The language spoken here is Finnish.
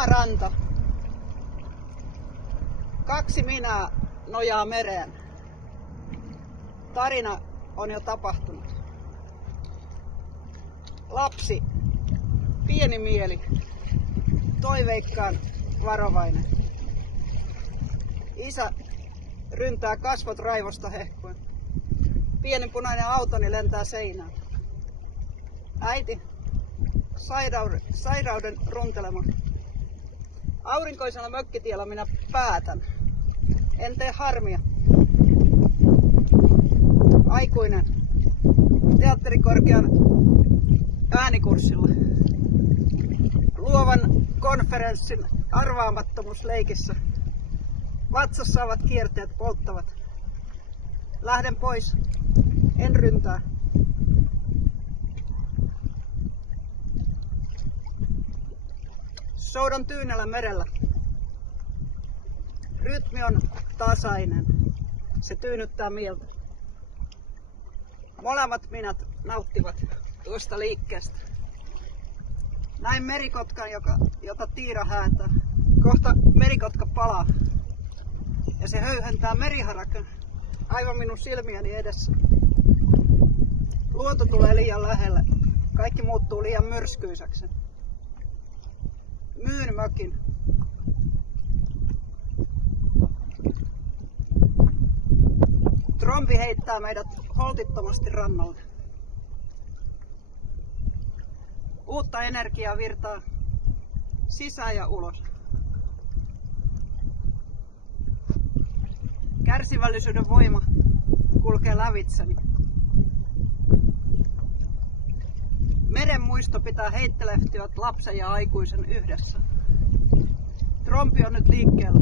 Sama ranta. 2 minää nojaa mereen. Tarina on jo tapahtunut. Lapsi, pieni mieli, toiveikkaan varovainen. Isä ryntää kasvot raivosta hehkuen. Pieni punainen autoni lentää seinään. Äiti, sairauden runtelema. Aurinkoisella mökkitiellä minä päätän. En tee harmia. Aikuinen. Teatterikorkean äänikurssilla. Luovan konferenssin arvaamattomuusleikissä. Vatsassa ovat kierteet polttavat. Lähden pois. En ryntää. Soudan tyynellä merellä. Rytmi on tasainen. Se tyynyttää mieltä. Molemmat minät nauttivat tuosta liikkeestä. Näin merikotkan, jota Tiira häätää. Kohta merikotka palaa. Ja se höyhentää meriharakan aivan minun silmieni edessä. Luonto tulee liian lähelle. Kaikki muuttuu liian myrskyiseksi. Myyn mökin. Trompi heittää meidät holtittomasti rannalle. Uutta energiaa virtaa sisään ja ulos. Kärsivällisyyden voima kulkee lävitseni. Meren muisto pitää heittelehtyä lapsen ja aikuisen yhdessä. Trompi on nyt liikkeellä.